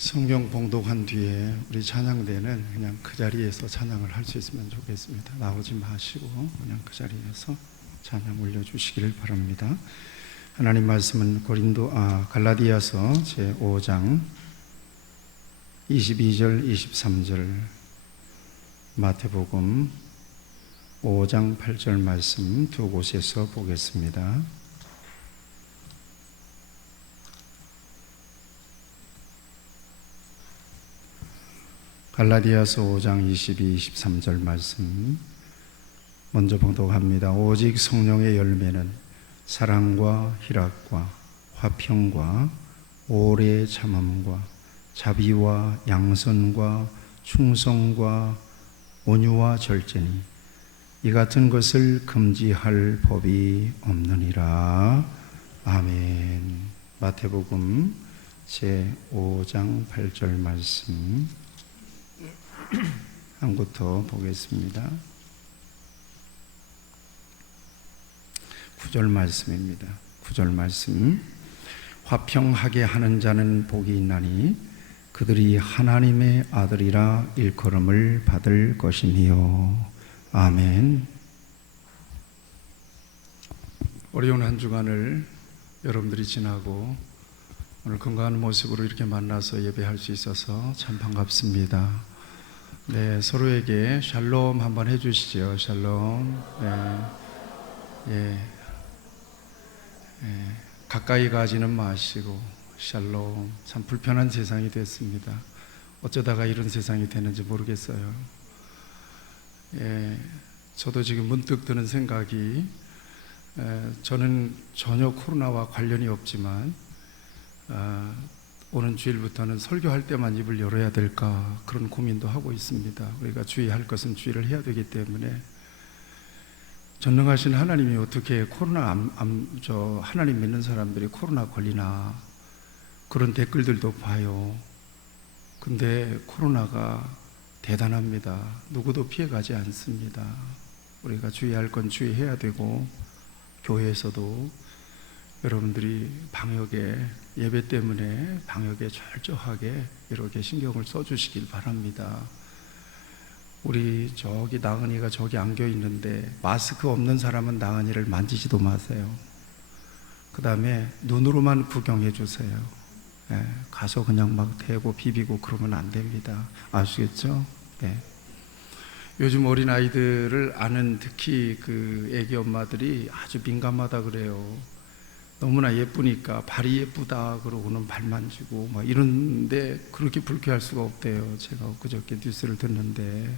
성경 봉독한 뒤에 우리 찬양대는 그냥 그 자리에서 찬양을 할 수 있으면 좋겠습니다. 나오지 마시고 그냥 그 자리에서 찬양 올려주시기를 바랍니다. 하나님 말씀은 갈라디아서 제5장 22절 23절, 마태복음 5장 8절 말씀 두 곳에서 보겠습니다. 갈라디아서 5장 22, 23절 말씀 먼저 봉독합니다. 오직 성령의 열매는 사랑과 희락과 화평과 오래 참음과 자비와 양선과 충성과 온유와 절제니 이 같은 것을 금지할 법이 없느니라. 아멘. 마태복음 제5장 8절 말씀 한 곳 더 보겠습니다. 9절 말씀입니다. 9절 말씀. 화평하게 하는 자는 복이 있나니 그들이 하나님의 아들이라 일컬음을 받을 것이니요. 아멘. 어려운 한 주간을 여러분들이 지나고 오늘 건강한 모습으로 이렇게 만나서 예배할 수 있어서 참 반갑습니다. 네, 서로에게 샬롬 한번 해주시죠. 샬롬. 가까이 가지는 마시고 샬롬. 참 불편한 세상이 됐습니다. 어쩌다가 이런 세상이 되는지 모르겠어요. 저도 지금 문득 드는 생각이, 저는 전혀 코로나와 관련이 없지만 오는 주일부터는 설교할 때만 입을 열어야 될까 그런 고민도 하고 있습니다. 우리가 주의할 것은 주의를 해야 되기 때문에 전능하신 하나님이 어떻게 하나님 믿는 사람들이 코로나 걸리나 그런 댓글들도 봐요. 근데 코로나가 대단합니다. 누구도 피해가지 않습니다. 우리가 주의할 건 주의해야 되고, 교회에서도 여러분들이 방역에, 예배 때문에 방역에 철저하게 이렇게 신경을 써주시길 바랍니다. 우리 저기 나은이가 저기 안겨 있는데 마스크 없는 사람은 나은이를 만지지도 마세요. 그 다음에 눈으로만 구경해 주세요. 가서 그냥 막 대고 비비고 그러면 안 됩니다. 아시겠죠? 요즘 어린 아이들을 아는 특히 그 애기 엄마들이 아주 민감하다 그래요. 너무나 예쁘니까 발이 예쁘다 그러고는 발 만지고 막 이런데 그렇게 불쾌할 수가 없대요. 제가 그저께 뉴스를 듣는데,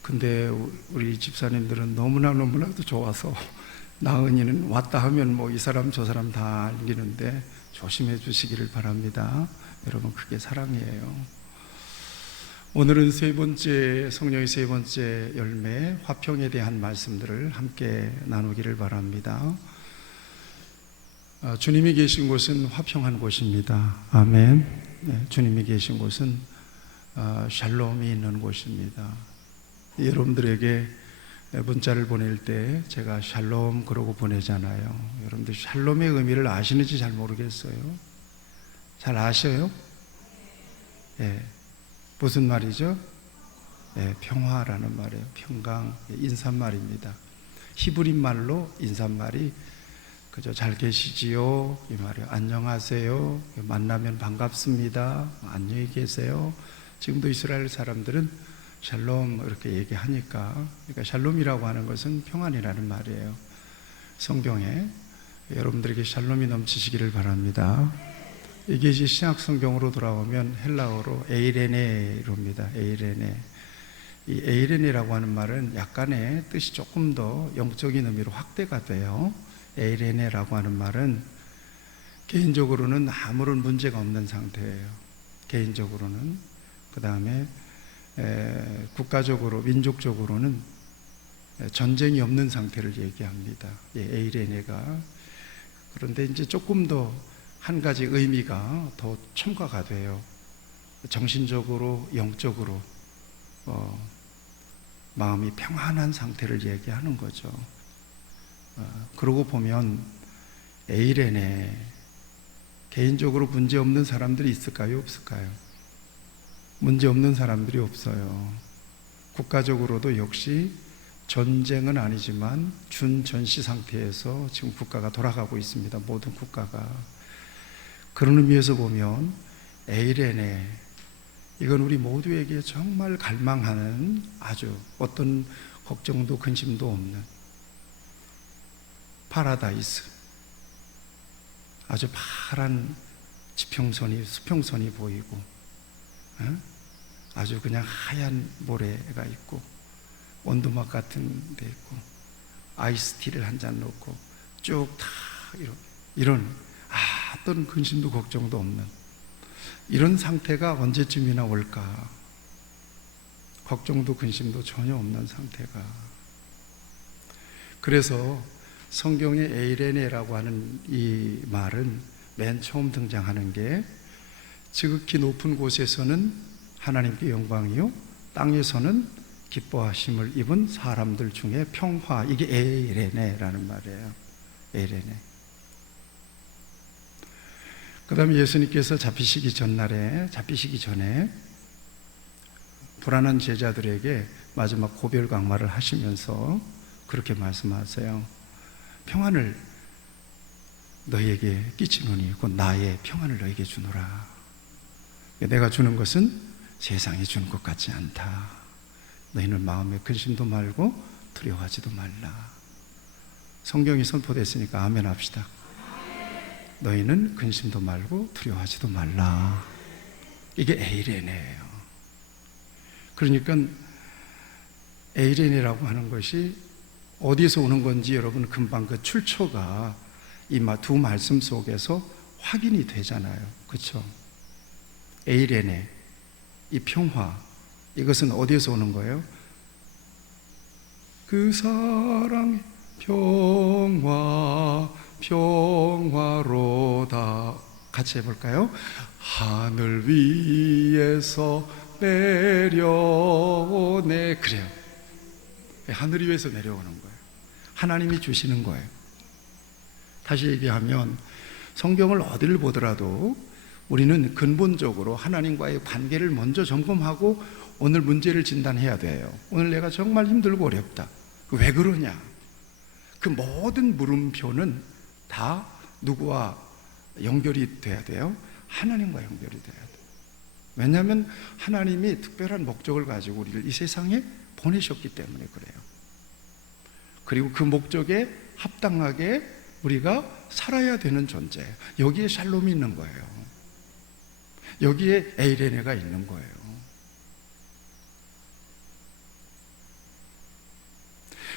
근데 우리 집사님들은 너무나도 좋아서 나은이는 왔다 하면 뭐 이 사람 저 사람 다 알리는데 조심해 주시기를 바랍니다. 여러분, 그게 사랑이에요. 오늘은 성령의 세 번째 열매 화평에 대한 말씀들을 함께 나누기를 바랍니다. 주님이 계신 곳은 화평한 곳입니다. 아멘. 주님이 계신 곳은 샬롬이 있는 곳입니다. 여러분들에게 문자를 보낼 때 제가 샬롬 그러고 보내잖아요. 여러분들 샬롬의 의미를 아시는지 잘 모르겠어요. 잘 아셔요? 무슨 말이죠? 평화라는 말이에요. 평강, 인사말입니다. 히브리 말로 인사말이 그저 잘 계시지요? 이 말이에요. 안녕하세요. 만나면 반갑습니다. 안녕히 계세요. 지금도 이스라엘 사람들은 샬롬 이렇게 얘기하니까, 그러니까 샬롬이라고 하는 것은 평안이라는 말이에요. 성경에 여러분들에게 샬롬이 넘치시기를 바랍니다. 이게 이제 신약 성경으로 돌아오면 헬라어로 에이레네입니다. 에이레네. 이 에이레네라고 하는 말은 약간의 뜻이 조금 더 영적인 의미로 확대가 돼요. 에이레네라고 하는 말은 개인적으로는 아무런 문제가 없는 상태예요. 개인적으로는. 그 다음에 국가적으로, 민족적으로는 전쟁이 없는 상태를 얘기합니다. 에이레네가. 그런데 이제 조금 더 한 가지 의미가 더 첨가가 돼요. 정신적으로, 영적으로 마음이 평안한 상태를 얘기하는 거죠. 그러고 보면 에이레네, 개인적으로 문제 없는 사람들이 있을까요? 없을까요? 문제 없는 사람들이 없어요. 국가적으로도 역시 전쟁은 아니지만 준전시 상태에서 지금 국가가 돌아가고 있습니다. 모든 국가가. 그런 의미에서 보면 에이레네, 이건 우리 모두에게 정말 갈망하는 아주 어떤 걱정도 근심도 없는 파라다이스, 아주 파란 지평선이 수평선이 보이고 아주 그냥 하얀 모래가 있고 원두막 같은 데 있고 아이스티를 한 잔 놓고 쭉 다 이런 어떤 근심도 걱정도 없는 이런 상태가 언제쯤이나 올까? 걱정도 근심도 전혀 없는 상태가. 그래서 성경의 에이레네라고 하는 이 말은 맨 처음 등장하는 게 지극히 높은 곳에서는 하나님께 영광이요 땅에서는 기뻐하심을 입은 사람들 중에 평화, 이게 에이레네라는 말이에요. 에이레네. 그 다음에 예수님께서 잡히시기 전에 불안한 제자들에게 마지막 고별 강마를 하시면서 그렇게 말씀하세요. 평안을 너희에게 끼치노니 곧 나의 평안을 너희에게 주노라. 내가 주는 것은 세상이 주는 것 같지 않다. 너희는 마음에 근심도 말고 두려워하지도 말라. 성경이 선포됐으니까 아멘 합시다. 너희는 근심도 말고 두려워하지도 말라. 이게 에이레네예요. 그러니까 에이레네라고 하는 것이 어디에서 오는 건지 여러분 금방 그 출처가 이 두 말씀 속에서 확인이 되잖아요. 그렇죠? 에이레네, 이 평화, 이것은 어디에서 오는 거예요? 그 사랑의 평화로다. 같이 해볼까요? 하늘 위에서 내려오네. 그래요. 하늘 위에서 내려오는 거예요. 하나님이 주시는 거예요. 다시 얘기하면 성경을 어디를 보더라도 우리는 근본적으로 하나님과의 관계를 먼저 점검하고 오늘 문제를 진단해야 돼요. 오늘 내가 정말 힘들고 어렵다. 왜 그러냐? 그 모든 물음표는 다 누구와 연결이 돼야 돼요? 하나님과 연결이 돼야 돼요. 왜냐하면 하나님이 특별한 목적을 가지고 우리를 이 세상에 보내셨기 때문에 그래요. 그리고 그 목적에 합당하게 우리가 살아야 되는 존재, 여기에 샬롬이 있는 거예요. 여기에 에이레네가 있는 거예요.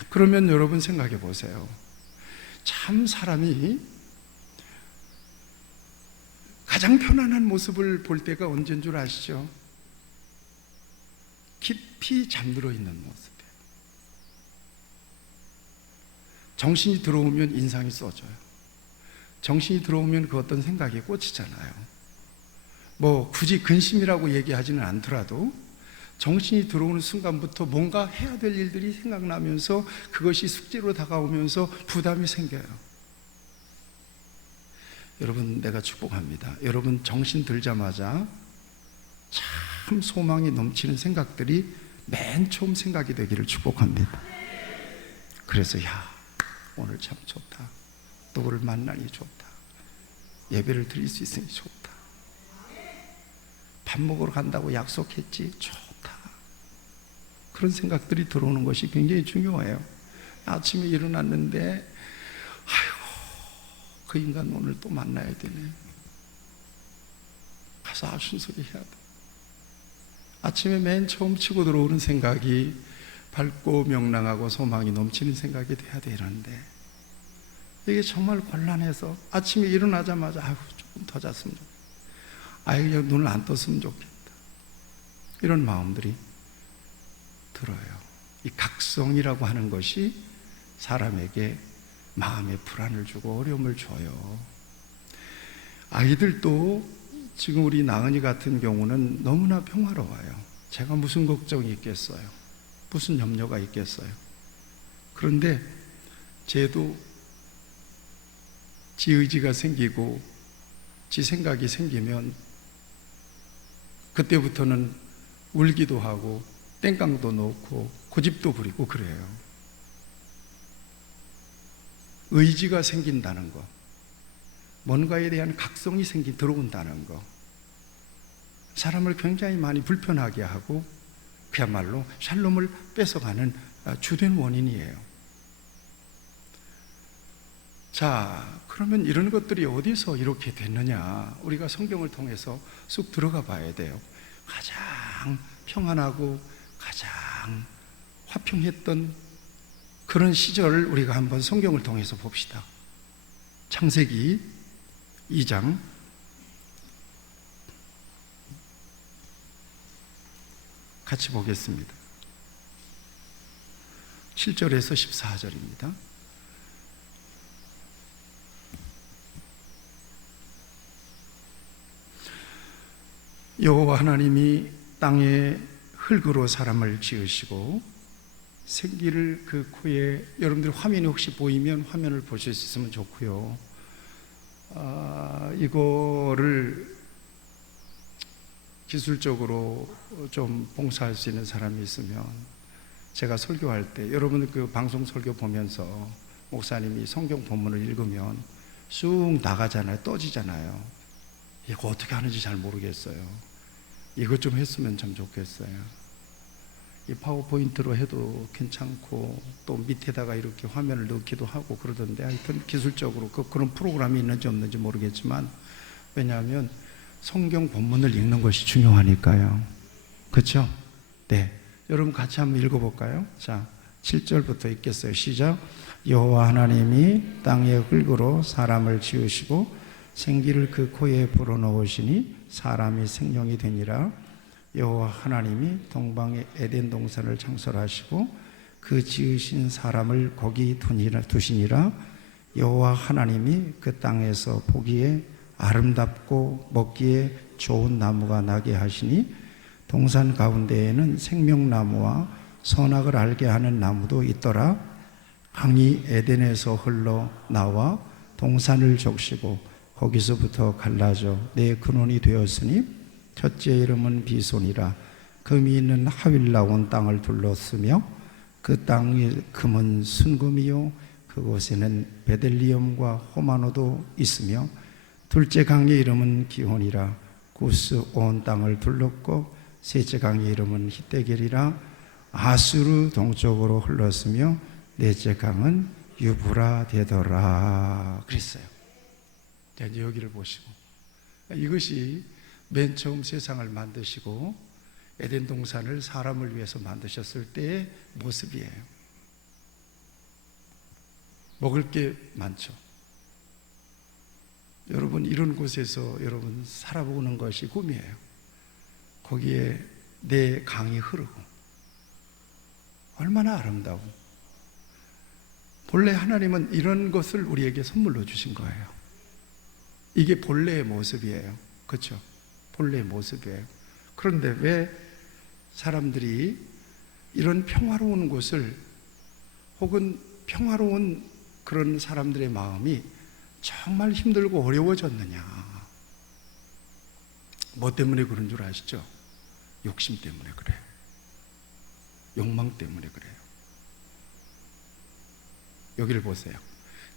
그러면 여러분 생각해 보세요. 참 사람이 가장 편안한 모습을 볼 때가 언제인 줄 아시죠? 깊이 잠들어 있는 모습이에요. 정신이 들어오면 인상이 써져요. 정신이 들어오면 그 어떤 생각이 꽂히잖아요. 뭐 굳이 근심이라고 얘기하지는 않더라도 정신이 들어오는 순간부터 뭔가 해야 될 일들이 생각나면서 그것이 숙제로 다가오면서 부담이 생겨요. 여러분, 내가 축복합니다. 여러분 정신 들자마자 참 소망이 넘치는 생각들이 맨 처음 생각이 되기를 축복합니다. 그래서 오늘 참 좋다. 누구를 만나니 좋다. 예배를 드릴 수 있으니 좋다. 밥 먹으러 간다고 약속했지? 좋다. 그런 생각들이 들어오는 것이 굉장히 중요해요. 아침에 일어났는데 그 인간 오늘 또 만나야 되네. 가서 순소리 해야 돼. 아침에 맨 처음 치고 들어오는 생각이 밝고 명랑하고 소망이 넘치는 생각이 돼야 되는데 이게 정말 곤란해서 아침에 일어나자마자 조금 더 잤으면 좋겠다. 그냥 눈을 안 떴으면 좋겠다. 이런 마음들이 들어요. 이 각성이라고 하는 것이 사람에게 마음에 불안을 주고 어려움을 줘요. 아이들도 지금 우리 나은이 같은 경우는 너무나 평화로워요. 제가 무슨 걱정이 있겠어요? 무슨 염려가 있겠어요? 그런데 쟤도 지 의지가 생기고 지 생각이 생기면 그때부터는 울기도 하고 땡깡도 놓고 고집도 부리고 그래요. 의지가 생긴다는 거, 뭔가에 대한 각성이 들어온다는 거, 사람을 굉장히 많이 불편하게 하고 그야말로 샬롬을 뺏어가는 주된 원인이에요. 자, 그러면 이런 것들이 어디서 이렇게 됐느냐? 우리가 성경을 통해서 쑥 들어가 봐야 돼요. 가장 평안하고 가장 화평했던 그런 시절을 우리가 한번 성경을 통해서 봅시다. 창세기 2장 '같이 보겠습니다. 7절에서 14절입니다. 여호와 하나님이 땅에 흙으로 사람을 지으시고 생기를 그 코에, 여러분들 화면이 혹시 보이면 화면을 보실 수 있으면 좋고요. 이거를 기술적으로 좀 봉사할 수 있는 사람이 있으면, 제가 설교할 때 여러분 그 방송 설교 보면서 목사님이 성경 본문을 읽으면 쑥 나가잖아요. 떠지잖아요. 이거 어떻게 하는지 잘 모르겠어요. 이것 좀 했으면 참 좋겠어요. 이 파워포인트로 해도 괜찮고 또 밑에다가 이렇게 화면을 넣기도 하고 그러던데, 하여튼 기술적으로 그런 프로그램이 있는지 없는지 모르겠지만, 왜냐하면 성경 본문을 읽는 것이 중요하니까요. 그렇죠? 네, 여러분 같이 한번 읽어볼까요? 자, 7절부터 읽겠어요. 시작. 여호와 하나님이 땅의 흙으로 사람을 지으시고 생기를 그 코에 불어넣으시니 사람이 생명이 되니라. 여호와 하나님이 동방의 에덴 동산을 창설하시고 그 지으신 사람을 거기 두시니라. 여호와 하나님이 그 땅에서 보기에 아름답고 먹기에 좋은 나무가 나게 하시니 동산 가운데에는 생명나무와 선악을 알게 하는 나무도 있더라. 강이 에덴에서 흘러 나와 동산을 적시고 거기서부터 갈라져 내 근원이 되었으니 첫째 이름은 비손이라. 금이 있는 하윌라온 땅을 둘렀으며 그 땅의 금은 순금이요 그곳에는 베델리엄과 호마노도 있으며, 둘째 강의 이름은 기혼이라. 구스 온 땅을 둘렀고 셋째 강의 이름은 히데겔이라. 아수르 동쪽으로 흘렀으며 넷째 강은 유브라 되더라. 그랬어요. 자, 이제 여기를 보시고, 이것이 맨 처음 세상을 만드시고 에덴 동산을 사람을 위해서 만드셨을 때의 모습이에요. 먹을 게 많죠. 여러분, 이런 곳에서 여러분 살아보는 것이 꿈이에요. 거기에 내 강이 흐르고 얼마나 아름다워. 본래 하나님은 이런 것을 우리에게 선물로 주신 거예요. 이게 본래의 모습이에요. 그렇죠? 본래의 모습이에요. 그런데 왜 사람들이 이런 평화로운 곳을, 혹은 평화로운 그런 사람들의 마음이 정말 힘들고 어려워졌느냐? 뭐 때문에 그런 줄 아시죠? 욕심 때문에 그래요. 욕망 때문에 그래요. 여기를 보세요.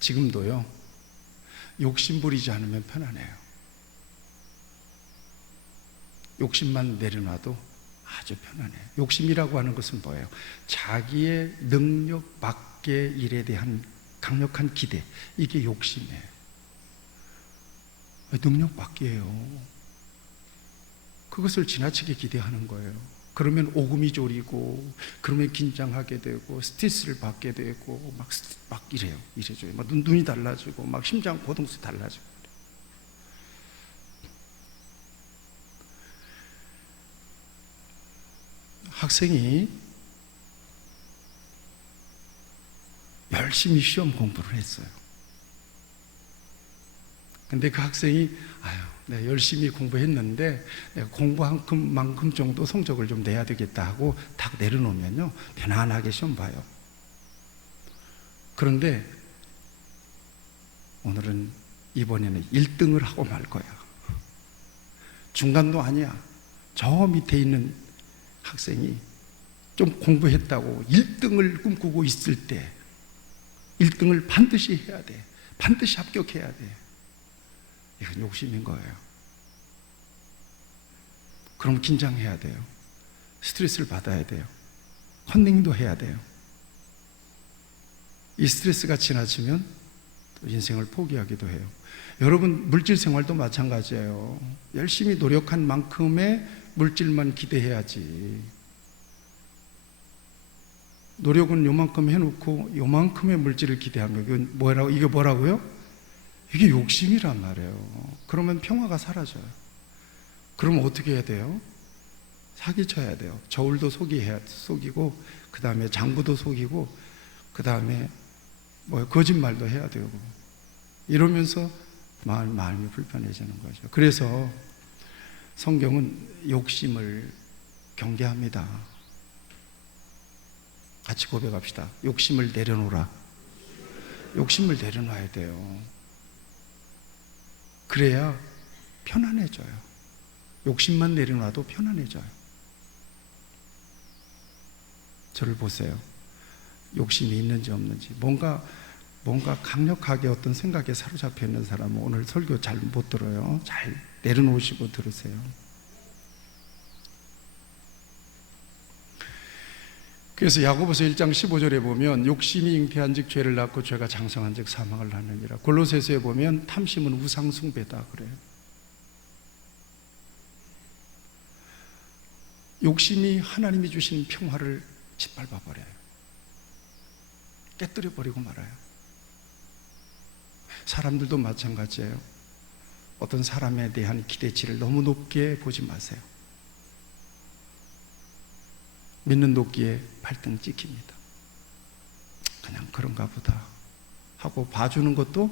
지금도요, 욕심 부리지 않으면 편안해요. 욕심만 내려놔도 아주 편안해요. 욕심이라고 하는 것은 뭐예요? 자기의 능력 밖의 일에 대한 강력한 기대, 이게 욕심이에요. 능력 밖이에요. 그것을 지나치게 기대하는 거예요. 그러면 오금이 졸이고, 그러면 긴장하게 되고, 스트레스를 받게 되고, 막 이래요. 이래줘요. 막 눈이 달라지고, 막 심장 고동수 달라지고. 학생이 열심히 시험 공부를 했어요. 근데 그 학생이, 내가 열심히 공부했는데 내가 공부한 만큼 정도 성적을 좀 내야 되겠다 하고 딱 내려놓으면요, 편안하게 시험 봐요. 그런데 오늘은, 이번에는 1등을 하고 말 거야. 중간도 아니야. 저 밑에 있는 학생이 좀 공부했다고 1등을 꿈꾸고 있을 때 1등을 반드시 해야 돼. 반드시 합격해야 돼. 이건 욕심인 거예요. 그럼 긴장해야 돼요. 스트레스를 받아야 돼요. 컨닝도 해야 돼요. 이 스트레스가 지나치면 또 인생을 포기하기도 해요. 여러분, 물질 생활도 마찬가지예요. 열심히 노력한 만큼의 물질만 기대해야지. 노력은 요만큼 해놓고 요만큼의 물질을 기대한 거예요. 이게 뭐라고요? 이게 욕심이란 말이에요. 그러면 평화가 사라져요. 그러면 어떻게 해야 돼요? 사기쳐야 돼요. 저울도 속이고, 그 다음에 장부도 속이고, 그 다음에 거짓말도 해야 되고, 이러면서 마음이 불편해지는 거죠. 그래서 성경은 욕심을 경계합니다. 같이 고백합시다. 욕심을 내려놓으라. 욕심을 내려놔야 돼요. 그래야 편안해져요. 욕심만 내려놔도 편안해져요. 저를 보세요. 욕심이 있는지 없는지. 뭔가 강력하게 어떤 생각에 사로잡혀 있는 사람은 오늘 설교 잘 못 들어요. 잘 내려놓으시고 들으세요. 그래서 야고보서 1장 15절에 보면 욕심이 잉태한 즉 죄를 낳고 죄가 장성한 즉 사망을 낳느니라. 골로새서에 보면 탐심은 우상 숭배다 그래요. 욕심이 하나님이 주신 평화를 짓밟아 버려요. 깨뜨려 버리고 말아요. 사람들도 마찬가지예요. 어떤 사람에 대한 기대치를 너무 높게 보지 마세요. 믿는 도끼에 발등 찍힙니다. 그냥 그런가 보다 하고 봐주는 것도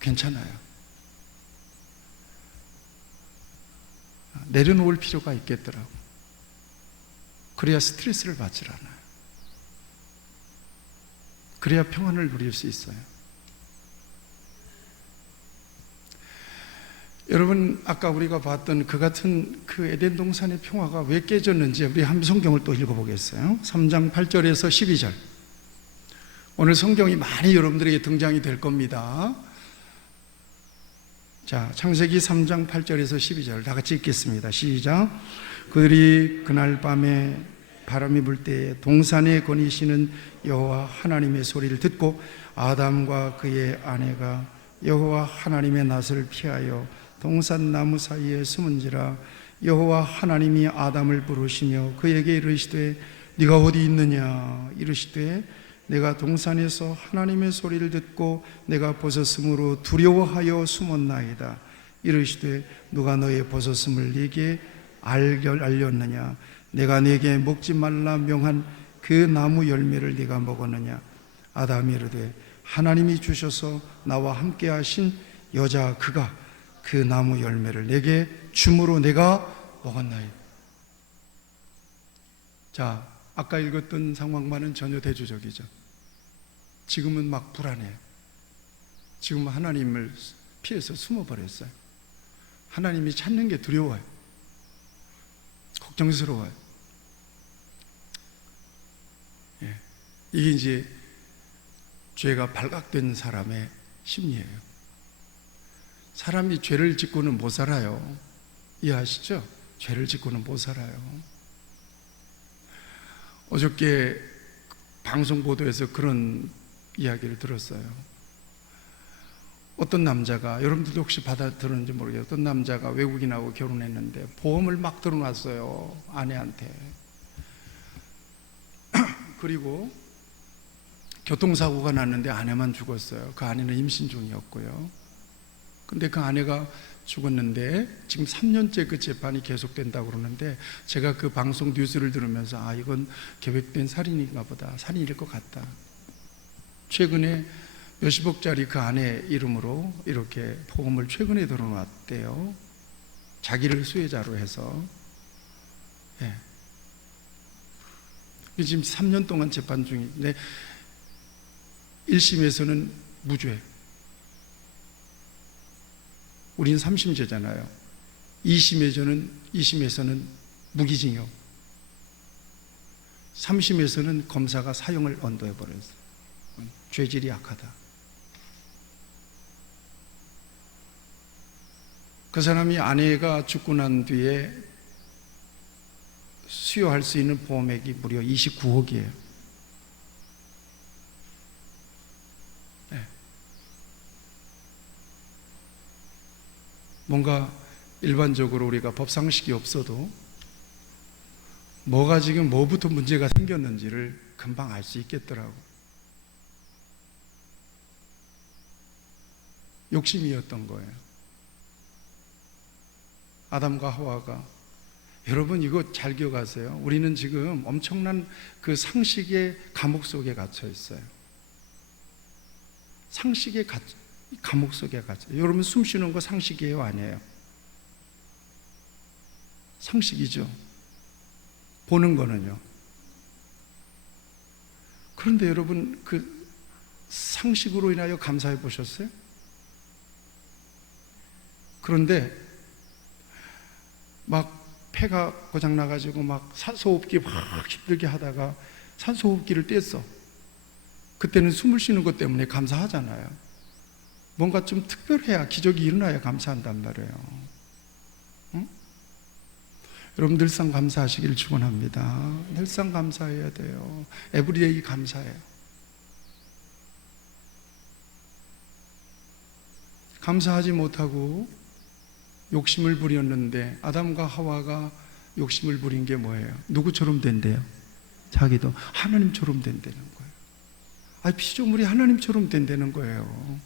괜찮아요. 내려놓을 필요가 있겠더라고. 그래야 스트레스를 받질 않아요. 그래야 평안을 누릴 수 있어요. 여러분, 아까 우리가 봤던 그 같은 그 에덴 동산의 평화가 왜 깨졌는지 우리 한 성경을 또 읽어보겠어요. 3장 8절에서 12절. 오늘 성경이 많이 여러분들에게 등장이 될 겁니다. 자, 창세기 3장 8절에서 12절 다 같이 읽겠습니다. 시작. 그들이 그날 밤에 바람이 불 때에 동산에 거니시는 여호와 하나님의 소리를 듣고 아담과 그의 아내가 여호와 하나님의 낯을 피하여 동산 나무 사이에 숨은지라. 여호와 하나님이 아담을 부르시며 그에게 이르시되 네가 어디 있느냐. 이르시되 내가 동산에서 하나님의 소리를 듣고 내가 벗었으므로 두려워하여 숨었나이다. 이르시되 누가 너의 벗었음을 네게 알렸느냐. 내가 네게 먹지 말라 명한 그 나무 열매를 네가 먹었느냐. 아담이 이르되 하나님이 주셔서 나와 함께 하신 여자 그가 그 나무 열매를 내게 줌으로 내가 먹었나이다. 자, 아까 읽었던 상황과는 전혀 대조적이죠. 지금은 막 불안해요. 지금은 하나님을 피해서 숨어버렸어요. 하나님이 찾는 게 두려워요. 걱정스러워요. 예. 이게 이제 죄가 발각된 사람의 심리예요. 사람이 죄를 짓고는 못 살아요. 이해하시죠? 죄를 짓고는 못 살아요. 어저께 방송 보도에서 그런 이야기를 들었어요. 어떤 남자가, 여러분들도 혹시 들었는지 모르겠어요. 어떤 남자가 외국인하고 결혼했는데 보험을 막 들어놨어요. 아내한테. 그리고 교통사고가 났는데 아내만 죽었어요. 그 아내는 임신 중이었고요. 근데 그 아내가 죽었는데 지금 3년째 그 재판이 계속된다고 그러는데 제가 그 방송 뉴스를 들으면서 아, 이건 계획된 살인인가 보다. 살인일 것 같다. 최근에 몇십억짜리 그 아내 이름으로 이렇게 보험을 최근에 들어놨대요. 자기를 수혜자로 해서. 예. 지금 3년 동안 재판 중인데 1심에서는 무죄. 우린 3심제잖아요. 2심에서는 무기징역, 3심에서는 검사가 사형을 언도해버렸어요. 죄질이 악하다. 그 사람이 아내가 죽고 난 뒤에 수여할 수 있는 보험액이 무려 29억이에요. 네. 뭔가 일반적으로 우리가 법상식이 없어도 뭐가 지금 뭐부터 문제가 생겼는지를 금방 알 수 있겠더라고. 욕심이었던 거예요. 아담과 하와가, 여러분 이거 잘 기억하세요. 우리는 지금 엄청난 그 상식의 감옥 속에 갇혀 있어요. 상식의 감옥 속에 갇혀. 여러분 숨 쉬는 거 상식이에요, 아니에요? 상식이죠. 보는 거는요. 그런데 여러분 그 상식으로 인하여 감사해 보셨어요? 그런데 막 폐가 고장 나가지고 막 산소호흡기 막 힘들게 하다가 산소호흡기를 뗐어. 그때는 숨을 쉬는 것 때문에 감사하잖아요. 뭔가 좀 특별해야, 기적이 일어나야 감사한단 말이에요. 응? 여러분 늘상 감사하시길 축원합니다. 늘상 감사해야 돼요. 에브리데이 감사해요. 감사하지 못하고 욕심을 부렸는데, 아담과 하와가 욕심을 부린 게 뭐예요? 누구처럼 된대요? 자기도 하나님처럼 된다는 거예요. 아니, 피조물이 하나님처럼 된다는 거예요.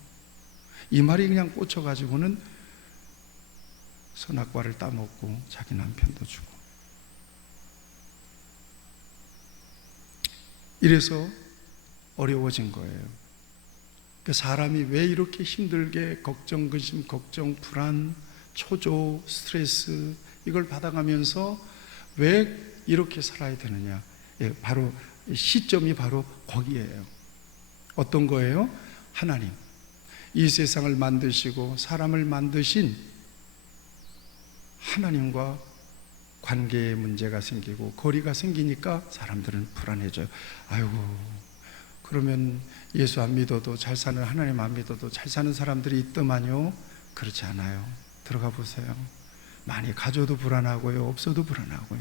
이 말이 그냥 꽂혀가지고는 선악과를 따먹고 자기 남편도 주고, 이래서 어려워진 거예요. 사람이 왜 이렇게 힘들게 걱정, 근심, 걱정, 불안, 초조, 스트레스 이걸 받아가면서 왜 이렇게 살아야 되느냐? 바로 시점이 바로 거기에요. 어떤 거예요? 하나님, 이 세상을 만드시고 사람을 만드신 하나님과 관계에 문제가 생기고 거리가 생기니까 사람들은 불안해져요. 아이고, 그러면 예수 안 믿어도 잘 사는, 하나님 안 믿어도 잘 사는 사람들이 있더만요. 그렇지 않아요. 들어가 보세요. 많이 가져도 불안하고요, 없어도 불안하고요.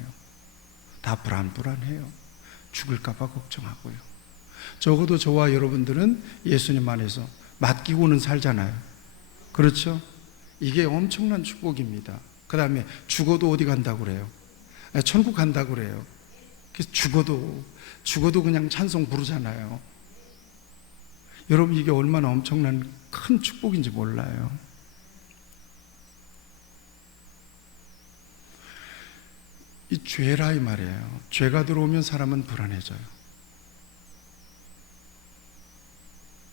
다 불안해요. 죽을까 봐 걱정하고요. 적어도 저와 여러분들은 예수님 안에서 맡기고는 살잖아요. 그렇죠? 이게 엄청난 축복입니다. 그 다음에 죽어도 어디 간다고 그래요? 천국 간다고 그래요. 그래서 죽어도 그냥 찬송 부르잖아요. 여러분 이게 얼마나 엄청난 큰 축복인지 몰라요. 이 죄라 이 말이에요. 죄가 들어오면 사람은 불안해져요.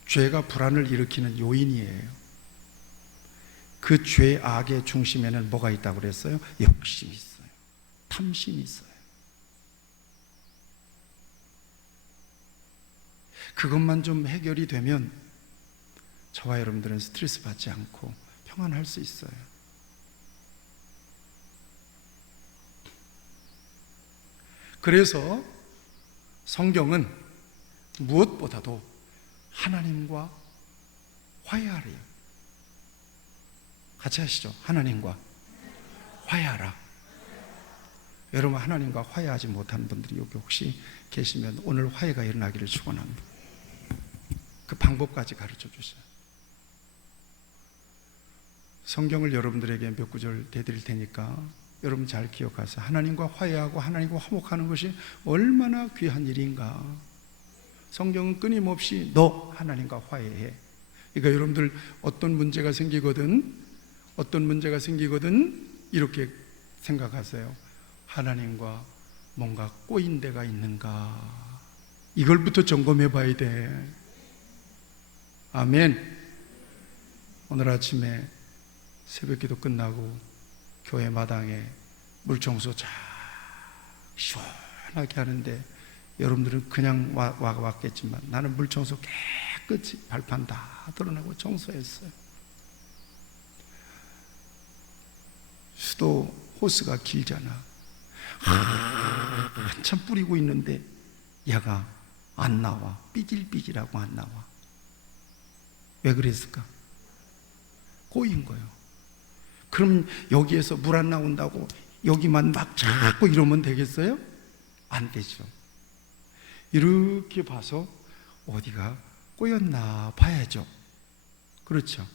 죄가 불안을 일으키는 요인이에요. 그 죄 악의 중심에는 뭐가 있다고 그랬어요? 욕심이 있어요. 탐심이 있어요. 그것만 좀 해결이 되면 저와 여러분들은 스트레스 받지 않고 평안할 수 있어요. 그래서 성경은 무엇보다도 하나님과 화해하래요. 같이 하시죠. 하나님과 화해하라. 여러분 하나님과 화해하지 못한 분들이 여기 혹시 계시면 오늘 화해가 일어나기를 축원합니다. 그 방법까지 가르쳐 주세요. 성경을 여러분들에게 몇 구절 대드릴 테니까 여러분 잘 기억하세요. 하나님과 화해하고 하나님과 화목하는 것이 얼마나 귀한 일인가. 성경은 끊임없이 너 하나님과 화해해. 그러니까 여러분들 어떤 문제가 생기거든 이렇게 생각하세요. 하나님과 뭔가 꼬인 데가 있는가, 이걸부터 점검해 봐야 돼. 아멘. 오늘 아침에 새벽기도 끝나고 교회 마당에 물청소 쫙 시원하게 하는데, 여러분들은 그냥 왔겠지만 나는 물청소 깨끗이 발판 다 털어내고 청소했어요. 수도 호스가 길잖아. 한참 뿌리고 있는데 얘가 안 나와. 삐질삐질하고 안 나와. 왜 그랬을까? 꼬인 거예요. 그럼 여기에서 물 안 나온다고 여기만 막 자꾸 이러면 되겠어요? 안 되죠. 이렇게 봐서 어디가 꼬였나 봐야죠. 그렇죠?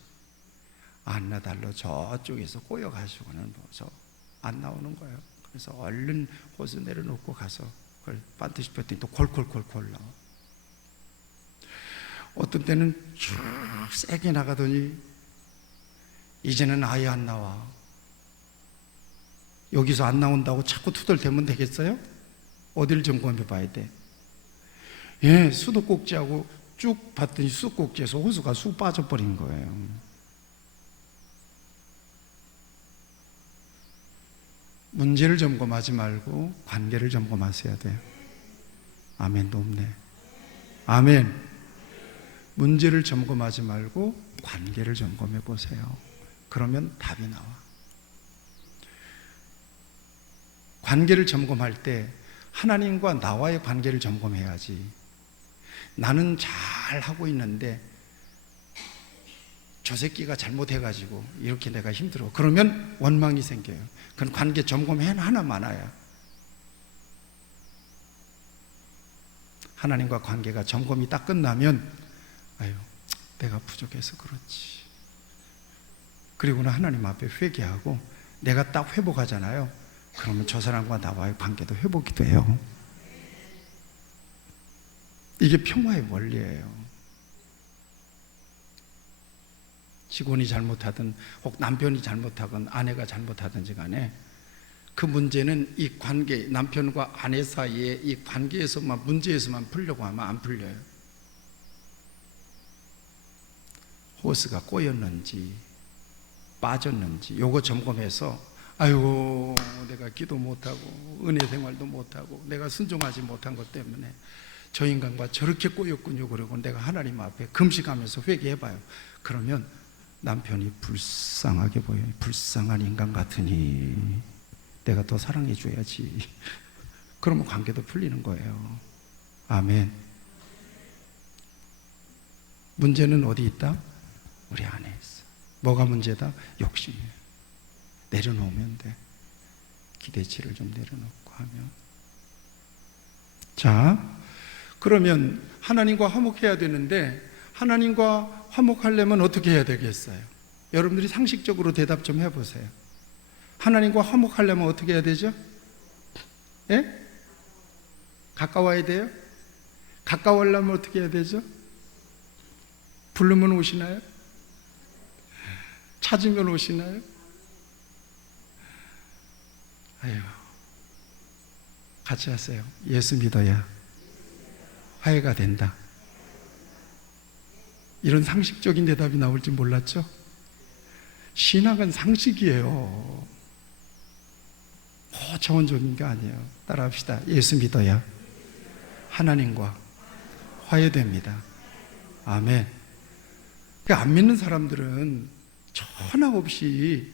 안나달로 저쪽에서 꼬여가지고는 저 안 나오는 거예요. 그래서 얼른 호스 내려놓고 가서 그걸 반드시 뺐더니 또 콜콜콜콜 나와. 어떤 때는 쭉 세게 나가더니 이제는 아예 안 나와. 여기서 안 나온다고 자꾸 투덜대면 되겠어요? 어디를 점검해 봐야 돼? 예, 수도꼭지하고 쭉 봤더니 수도꼭지에서 호수가 쑥 빠져버린 거예요. 문제를 점검하지 말고 관계를 점검하셔야 돼요. 아멘도 없네. 아멘. 문제를 점검하지 말고 관계를 점검해 보세요. 그러면 답이 나와. 관계를 점검할 때 하나님과 나와의 관계를 점검해야지. 나는 잘 하고 있는데 저 새끼가 잘못해가지고 이렇게 내가 힘들어. 그러면 원망이 생겨요. 그건 관계 점검해 하나 많아야. 하나님과 관계가 점검이 딱 끝나면 아유, 내가 부족해서 그렇지. 그리고는 하나님 앞에 회개하고 내가 딱 회복하잖아요. 그러면 저 사람과 나와의 관계도 회복이 돼요. 이게 평화의 원리예요. 직원이 잘못하든 혹 남편이 잘못하건 아내가 잘못하든지 간에 그 문제는 이 관계, 남편과 아내 사이에 이 관계에서만, 문제에서만 풀려고 하면 안 풀려요. 호스가 꼬였는지 빠졌는지 요거 점검해서 아이고 내가 기도 못하고 은혜 생활도 못하고 내가 순종하지 못한 것 때문에 저 인간과 저렇게 꼬였군요. 그러고 내가 하나님 앞에 금식하면서 회개해봐요. 그러면 남편이 불쌍하게 보여요. 불쌍한 인간 같으니 내가 더 사랑해줘야지. 그러면 관계도 풀리는 거예요. 아멘. 문제는 어디 있다? 우리 안에 있어. 뭐가 문제다? 욕심이에요. 내려놓으면 돼. 기대치를 좀 내려놓고 하면. 자, 그러면 하나님과 화목해야 되는데 하나님과 화목하려면 어떻게 해야 되겠어요? 여러분들이 상식적으로 대답 좀 해보세요. 하나님과 화목하려면 어떻게 해야 되죠? 예? 가까워야 돼요? 가까워하려면 어떻게 해야 되죠? 부르면 오시나요? 찾으면 오시나요? 아유, 같이 하세요. 예수 믿어야 화해가 된다. 이런 상식적인 대답이 나올 줄 몰랐죠? 신학은 상식이에요. 고차원적인 게 아니에요. 따라합시다. 예수 믿어야 하나님과 화해됩니다. 아멘. 안 믿는 사람들은 전화 없이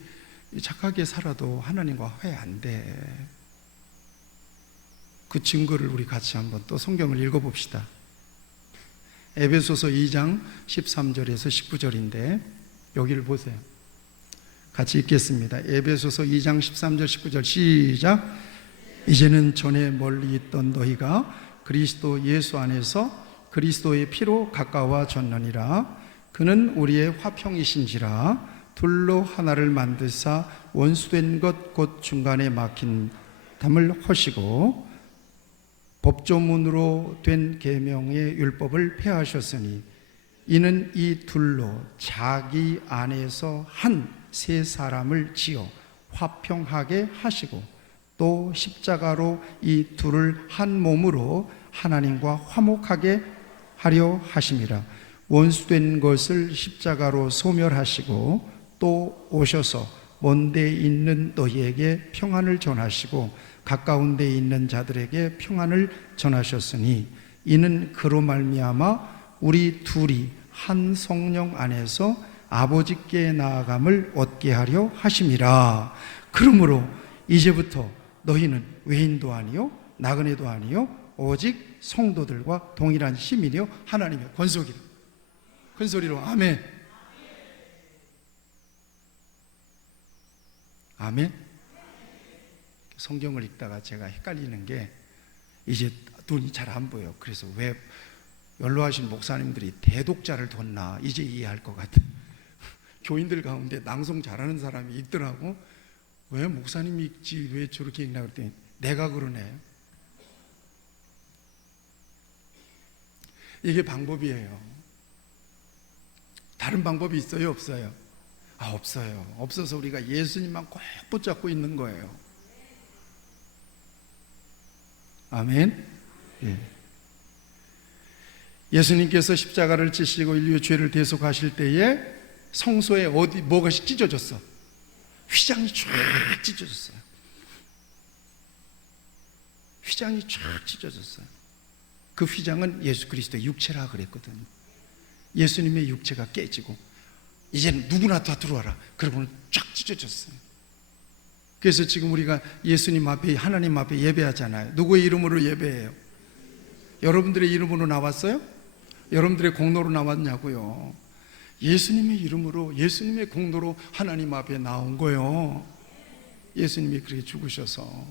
착하게 살아도 하나님과 화해 안 돼. 그 증거를 우리 같이 한번 또 성경을 읽어봅시다. 에베소서 2장 13절에서 19절인데 여기를 보세요. 같이 읽겠습니다. 에베소서 2장 13절 19절 시작. 이제는 전에 멀리 있던 너희가 그리스도 예수 안에서 그리스도의 피로 가까워졌느니라. 그는 우리의 화평이신지라. 둘로 하나를 만드사 원수된 것 곧 중간에 막힌 담을 허시고 법조문으로 된 계명의 율법을 폐하셨으니 이는 이 둘로 자기 안에서 한 세 사람을 지어 화평하게 하시고 또 십자가로 이 둘을 한 몸으로 하나님과 화목하게 하려 하심이라. 원수된 것을 십자가로 소멸하시고 또 오셔서 먼 데 있는 너희에게 평안을 전하시고 가까운 데 있는 자들에게 평안을 전하셨으니 이는 그로 말미암아 우리 둘이 한 성령 안에서 아버지께 나아감을 얻게 하려 하심이라. 그러므로 이제부터 너희는 외인도 아니요 나그네도 아니요 오직 성도들과 동일한 시민이요 하나님의 권속이라. 큰 소리로 아멘. 아멘. 성경을 읽다가 제가 헷갈리는 게 이제 눈이 잘 안 보여요. 그래서 왜 연로하신 목사님들이 대독자를 뒀나 이제 이해할 것 같아요. 교인들 가운데 낭송 잘하는 사람이 있더라고. 왜 목사님이 읽지 왜 저렇게 읽나 그랬더니 내가 그러네. 이게 방법이에요. 다른 방법이 있어요 없어요? 없어요. 없어서 우리가 예수님만 꼭 붙잡고 있는 거예요. 아멘. 예. 예수님께서 십자가를 지시고 인류의 죄를 대속하실 때에 성소에 뭐가 찢어졌어? 휘장이 쫙 찢어졌어요. 휘장이 쫙 찢어졌어요. 그 휘장은 예수 그리스도의 육체라 그랬거든요. 예수님의 육체가 깨지고 이제는 누구나 다 들어와라. 그러고는 쫙 찢어졌어요. 그래서 지금 우리가 예수님 앞에 하나님 앞에 예배하잖아요. 누구의 이름으로 예배해요? 여러분들의 이름으로 나왔어요? 여러분들의 공로로 나왔냐고요? 예수님의 이름으로 예수님의 공로로 하나님 앞에 나온 거예요. 예수님이 그렇게 죽으셔서.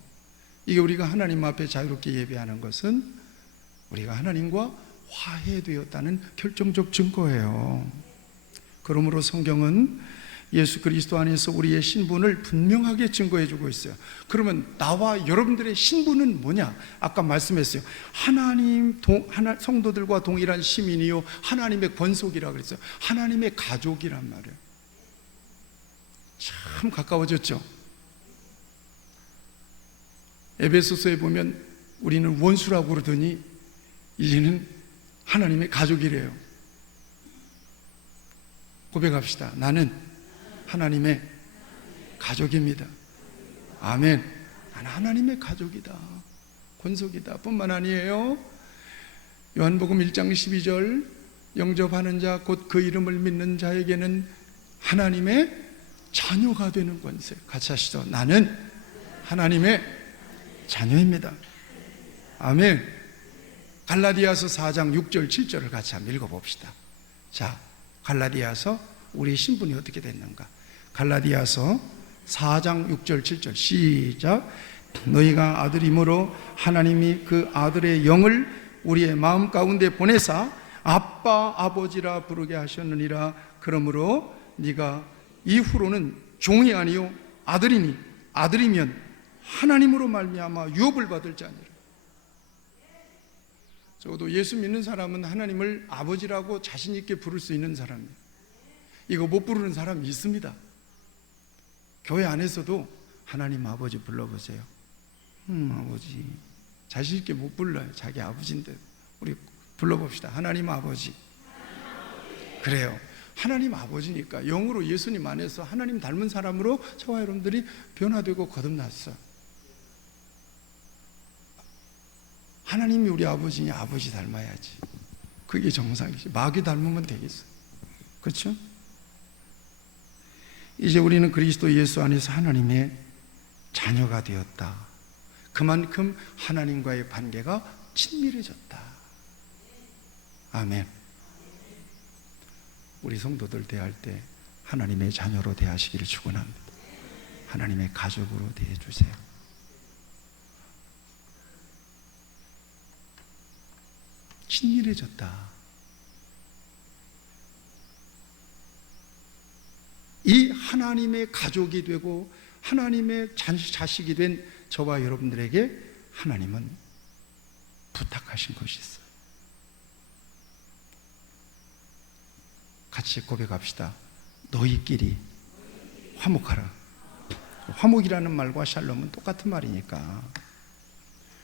이게 우리가 하나님 앞에 자유롭게 예배하는 것은 우리가 하나님과 화해되었다는 결정적 증거예요. 그러므로 성경은 예수 그리스도 안에서 우리의 신분을 분명하게 증거해 주고 있어요. 그러면 나와 여러분들의 신분은 뭐냐? 아까 말씀했어요. 성도들과 동일한 시민이요 하나님의 권속이라 그랬어요. 하나님의 가족이란 말이에요. 참 가까워졌죠. 에베소서에 보면 우리는 원수라고 그러더니 이제는 하나님의 가족이래요. 고백합시다. 나는 하나님의 가족입니다. 아멘. 나는 하나님의 가족이다. 권속이다. 뿐만 아니에요. 요한복음 1장 12절 영접하는 자 곧 그 이름을 믿는 자에게는 하나님의 자녀가 되는 권세. 같이 하시죠. 나는 하나님의 자녀입니다. 아멘. 갈라디아서 4장 6절 7절을 같이 한번 읽어봅시다. 자, 갈라디아서 우리의 신분이 어떻게 됐는가? 갈라디아서 4장 6절 7절 시작. 너희가 아들이므로 하나님이 그 아들의 영을 우리의 마음 가운데 보내사 아빠 아버지라 부르게 하셨느니라. 그러므로 네가 이후로는 종이 아니요 아들이니 아들이면 하나님으로 말미암아 유업을 받을 자니라. 적어도 예수 믿는 사람은 하나님을 아버지라고 자신 있게 부를 수 있는 사람이에요. 이거 못 부르는 사람이 있습니다. 교회 안에서도 하나님 아버지 불러보세요. 아버지. 자신 있게 못 불러요. 자기 아버지인데. 우리 불러봅시다. 하나님 아버지. 그래요. 하나님 아버지니까 영으로 예수님 안에서 하나님 닮은 사람으로 저와 여러분들이 변화되고 거듭났어요. 하나님이 우리 아버지니 아버지 닮아야지. 그게 정상이지. 마귀 닮으면 되겠어. 그렇죠? 이제 우리는 그리스도 예수 안에서 하나님의 자녀가 되었다. 그만큼 하나님과의 관계가 친밀해졌다. 아멘. 우리 성도들 대할 때 하나님의 자녀로 대하시기를 축원합니다. 하나님의 가족으로 대해주세요. 친밀해졌다. 이 하나님의 가족이 되고 하나님의 자식이 된 저와 여러분들에게 하나님은 부탁하신 것이 있어요. 같이 고백합시다. 너희끼리 화목하라. 화목이라는 말과 샬롬은 똑같은 말이니까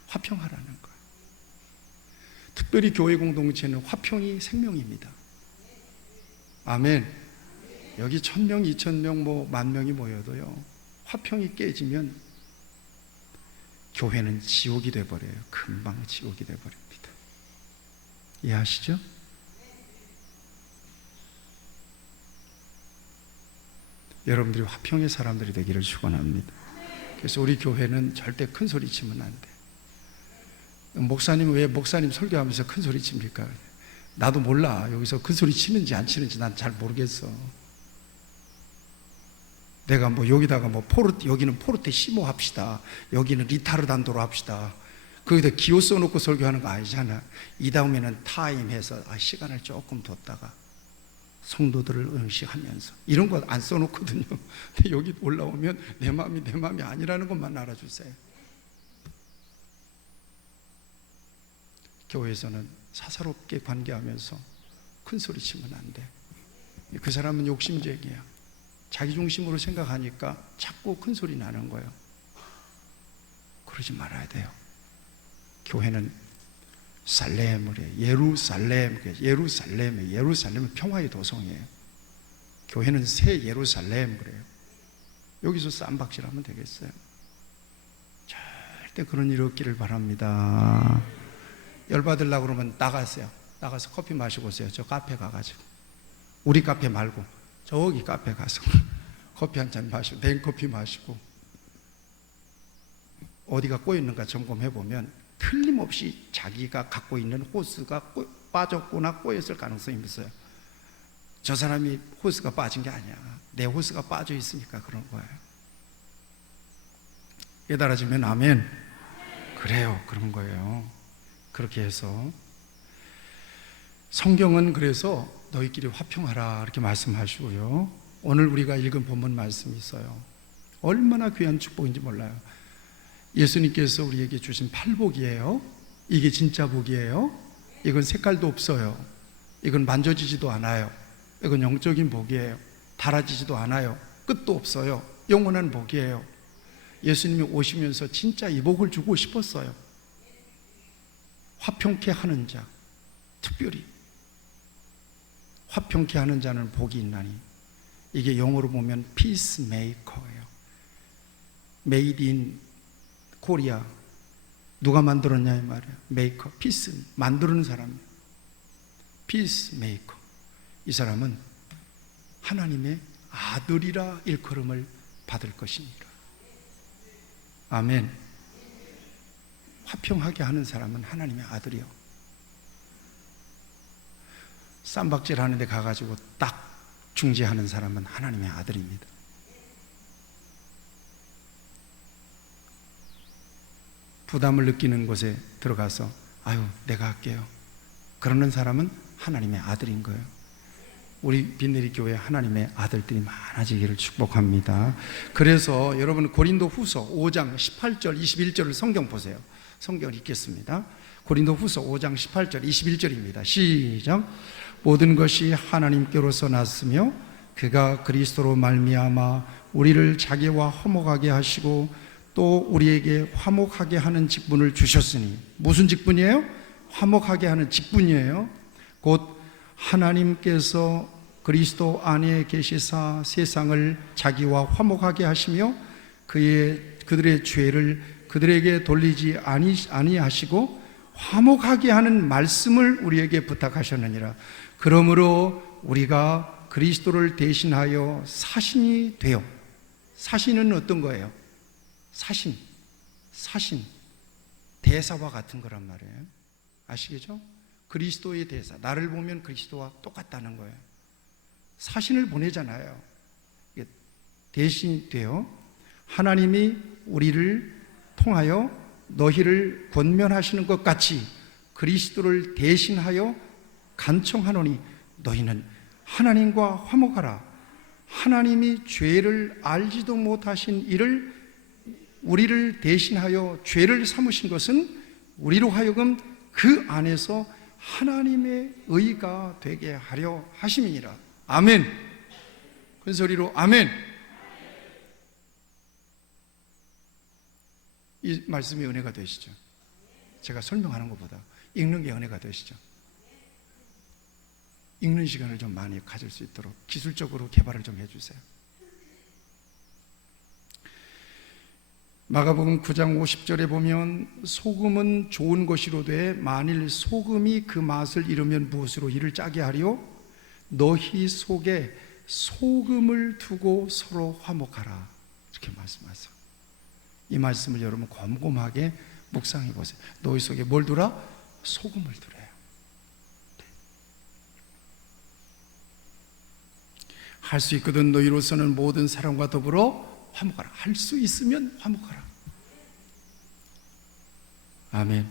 화평하라는 거예요. 특별히 교회 공동체는 화평이 생명입니다. 아멘. 여기 1000명, 2000명, 뭐 10,000명이 모여도요, 화평이 깨지면 교회는 지옥이 돼버려요. 금방 지옥이 돼버립니다. 이해하시죠? 여러분들이 화평의 사람들이 되기를 축원합니다. 그래서 우리 교회는 절대 큰 소리 치면 안 돼. 목사님 왜 목사님 설교하면서 큰 소리 칩니까? 나도 몰라. 여기서 큰 소리 치는지 안 치는지 난 잘 모르겠어. 내가 뭐 여기다가 뭐 여기는 포르테 시모 합시다, 여기는 리타르단도로 합시다, 거기다 기호 써놓고 설교하는 거 아니잖아. 이 다음에는 타임 해서 시간을 조금 뒀다가 성도들을 응시하면서, 이런 거 안 써놓거든요. 근데 여기 올라오면 내 마음이 아니라는 것만 알아주세요. 교회에서는 사사롭게 관계하면서 큰 소리 치면 안 돼. 그 사람은 욕심쟁이야. 자기 중심으로 생각하니까 자꾸 큰 소리 나는 거예요. 그러지 말아야 돼요. 교회는 살렘을 해. 예루살렘은 평화의 도성이에요. 교회는 새 예루살렘 그래요. 여기서 쌈박질하면 되겠어요? 절대 그런 일이 없기를 바랍니다. 열받으려고 그러면 나가세요. 나가서 커피 마시고 오세요. 저 카페 가가지고. 우리 카페 말고 저기 카페 가서 커피 한 잔 마시고, 냉커피 마시고, 어디가 꼬였는가 점검해보면 틀림없이 자기가 갖고 있는 호스가 빠졌거나 꼬였을 가능성이 있어요. 저 사람이 호스가 빠진 게 아니야. 내 호스가 빠져 있으니까 그런 거예요. 깨달아지면 아멘. 그래요. 그런 거예요. 그렇게 해서 성경은 그래서 너희끼리 화평하라 이렇게 말씀하시고요. 오늘 우리가 읽은 본문 말씀이 있어요. 얼마나 귀한 축복인지 몰라요. 예수님께서 우리에게 주신 팔복이에요. 이게 진짜 복이에요. 이건 색깔도 없어요. 이건 만져지지도 않아요. 이건 영적인 복이에요. 달아지지도 않아요. 끝도 없어요. 영원한 복이에요. 예수님이 오시면서 진짜 이 복을 주고 싶었어요. 화평케 하는 자, 특별히 화평케 하는 자는 복이 있나니. 이게 영어로 보면 피스메이커예요. 메이드 인 코리아. 누가 만들었냐 이 말이에요. 메이커, 피스, 만드는 사람이에요. 피스메이커. 이 사람은 하나님의 아들이라 일컬음을 받을 것이니라. 아멘. 화평하게 하는 사람은 하나님의 아들이요. 쌈박질 하는 데 가가지고 딱 중재하는 사람은 하나님의 아들입니다. 부담을 느끼는 곳에 들어가서 아유 내가 할게요 그러는 사람은 하나님의 아들인 거예요. 우리 빈내리 교회 하나님의 아들들이 많아지기를 축복합니다. 그래서 여러분 고린도 후서 5장 18절 21절을 성경 보세요. 성경을 읽겠습니다. 고린도 후서 5장 18절 21절입니다. 시작. 모든 것이 하나님께로서 났으며 그가 그리스도로 말미암아 우리를 자기와 화목하게 하시고 또 우리에게 화목하게 하는 직분을 주셨으니. 무슨 직분이에요? 화목하게 하는 직분이에요. 곧 하나님께서 그리스도 안에 계시사 세상을 자기와 화목하게 하시며 그들의 죄를 그들에게 돌리지 아니하시고 화목하게 하는 말씀을 우리에게 부탁하셨느니라. 그러므로 우리가 그리스도를 대신하여 사신이 되어. 사신은 어떤 거예요? 사신, 대사와 같은 거란 말이에요. 아시겠죠? 그리스도의 대사, 나를 보면 그리스도와 똑같다는 거예요. 사신을 보내잖아요. 대신이 되어 하나님이 우리를 통하여 너희를 권면하시는 것 같이 그리스도를 대신하여 간청하노니 너희는 하나님과 화목하라. 하나님이 죄를 알지도 못하신 이를 우리를 대신하여 죄를 삼으신 것은 우리로 하여금 그 안에서 하나님의 의가 되게 하려 하심이니라. 아멘. 큰 소리로 아멘. 이 말씀이 은혜가 되시죠? 제가 설명하는 것보다 읽는 게 은혜가 되시죠? 읽는 시간을 좀 많이 가질 수 있도록 기술적으로 개발을 좀 해주세요. 마가복음 9장 50절에 보면 소금은 좋은 것이로되 만일 소금이 그 맛을 잃으면 무엇으로 이를 짜게 하리요? 너희 속에 소금을 두고 서로 화목하라. 이렇게 말씀하세요. 이 말씀을 여러분 곰곰하게 묵상해 보세요. 너희 속에 뭘 두라? 소금을 두래요. 할 수 있거든 너희로서는 모든 사람과 더불어 화목하라. 할 수 있으면 화목하라. 아멘.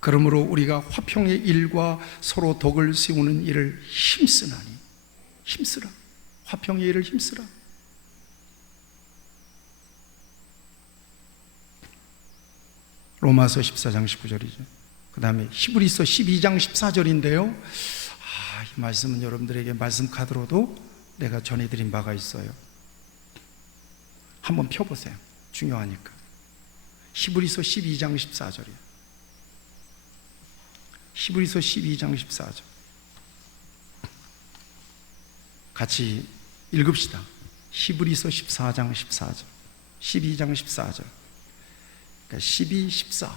그러므로 우리가 화평의 일과 서로 덕을 세우는 일을 힘쓰나니, 힘쓰라. 화평의 일을 힘쓰라. 로마서 14장 19절이죠. 그 다음에 히브리서 12장 14절인데요. 이 말씀은 여러분들에게 말씀 카드로도 내가 전해드린 바가 있어요. 한번 펴보세요. 중요하니까. 히브리서 12장 14절이에요. 히브리서 12장 14절. 같이 읽읍시다. 히브리서 14장 14절. 12장 14절. 그러니까 12, 14.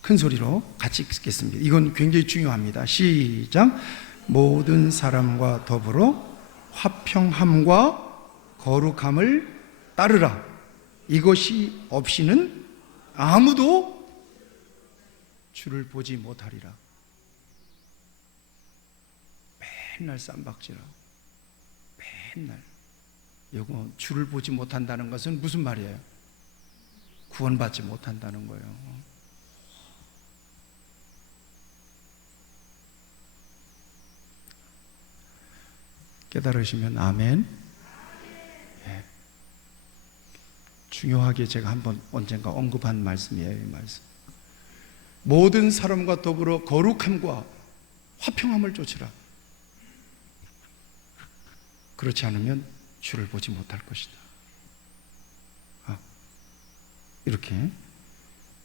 큰 소리로 같이 읽겠습니다. 이건 굉장히 중요합니다. 시작. 모든 사람과 더불어 화평함과 거룩함을 따르라. 이것이 없이는 아무도 주를 보지 못하리라. 맨날 쌈박질하고 맨날 이거 주를 보지 못한다는 것은 무슨 말이에요? 구원받지 못한다는 거예요. 깨달으시면 아멘. 예. 중요하게 제가 한번 언젠가 언급한 말씀이에요. 이 말씀. 모든 사람과 더불어 거룩함과 화평함을 쫓으라. 그렇지 않으면 주를 보지 못할 것이다. 이렇게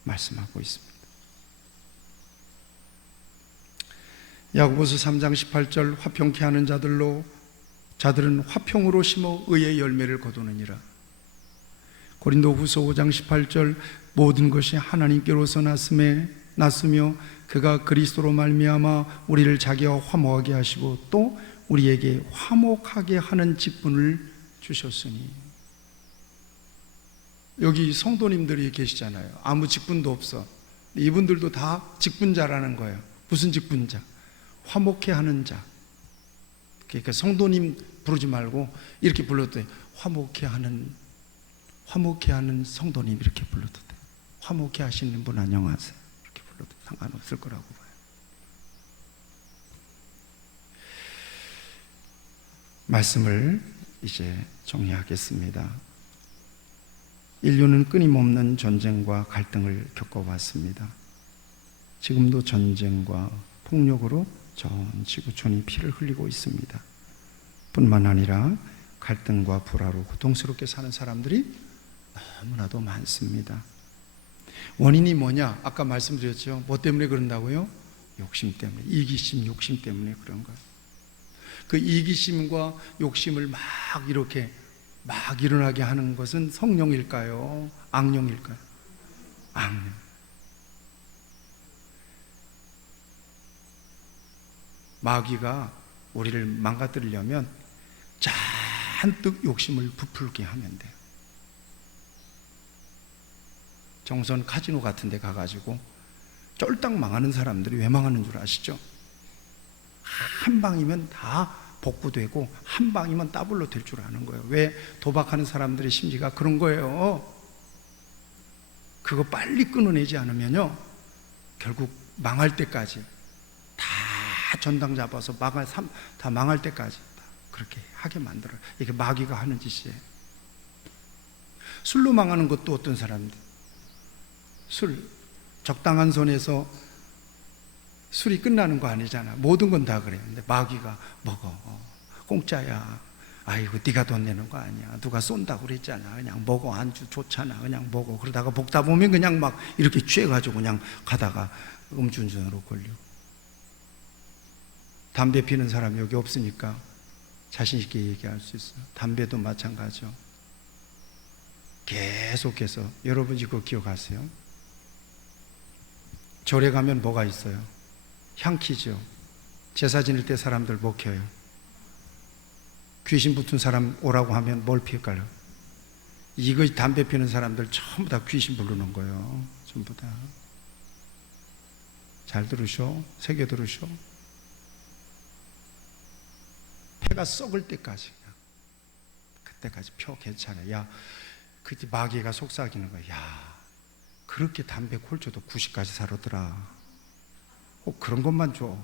말씀하고 있습니다. 야고보서 3장 18절 화평케 하는 자들은 화평으로 심어 의의 열매를 거두느니라. 고린도후서 5장 18절 모든 것이 하나님께로서 났으며 그가 그리스도로 말미암아 우리를 자기와 화목하게 하시고 또 우리에게 화목하게 하는 직분을 주셨으니. 여기 성도님들이 계시잖아요. 아무 직분도 없어. 이분들도 다 직분자라는 거예요. 무슨 직분자? 화목해 하는 자. 그러니까 성도님 부르지 말고 이렇게 불러도 돼요. 화목해 하는 성도님 이렇게 불러도 돼요. 화목해 하시는 분 안녕하세요. 이렇게 불러도 상관없을 거라고 봐요. 말씀을 이제 정리하겠습니다. 인류는 끊임없는 전쟁과 갈등을 겪어왔습니다. 지금도 전쟁과 폭력으로 전 지구촌이 피를 흘리고 있습니다. 뿐만 아니라 갈등과 불화로 고통스럽게 사는 사람들이 너무나도 많습니다. 원인이 뭐냐? 아까 말씀드렸죠. 뭐 때문에 그런다고요? 욕심 때문에, 이기심, 욕심 때문에 그런 거예요. 그 이기심과 욕심을 막 일어나게 하는 것은 성령일까요? 악령일까요? 악령. 마귀가 우리를 망가뜨리려면 잔뜩 욕심을 부풀게 하면 돼요. 정선 카지노 같은 데 가가지고 쫄딱 망하는 사람들이 왜 망하는 줄 아시죠? 한 방이면 다 복구되고 한 방이면 더블로 될 줄 아는 거예요. 왜? 도박하는 사람들의 심리가 그런 거예요. 그거 빨리 끊어내지 않으면요 결국 망할 때까지 다 전당 잡아서 다 망할 때까지 다 그렇게 하게 만들어요. 이게 마귀가 하는 짓이에요. 술로 망하는 것도 어떤 사람들, 술 적당한 선에서 술이 끝나는 거 아니잖아. 모든 건 다 그래요. 근데 마귀가 먹어. 공짜야. 아이고 네가 돈 내는 거 아니야. 누가 쏜다고 그랬잖아. 그냥 먹어. 안주 좋잖아. 그냥 먹어. 그러다가 먹다 보면 그냥 막 이렇게 취해가지고 그냥 가다가 음주운전으로 걸리고. 담배 피는 사람 여기 없으니까 자신 있게 얘기할 수 있어요. 담배도 마찬가지죠. 계속해서 여러분 이거 기억하세요? 절에 가면 뭐가 있어요? 향키죠. 제사 지낼 때 사람들 뭐 켜요? 귀신 붙은 사람 오라고 하면 뭘 피울까요? 이거 담배 피는 사람들 전부 다 귀신 부르는 거예요. 전부 다. 잘 들으셔. 새겨 들으셔. 폐가 썩을 때까지, 그때까지 펴. 괜찮아. 야, 그때 마귀가 속삭이는 거야. 야, 그렇게 담배 콜초도 90까지 사르더라. 꼭 그런 것만 줘.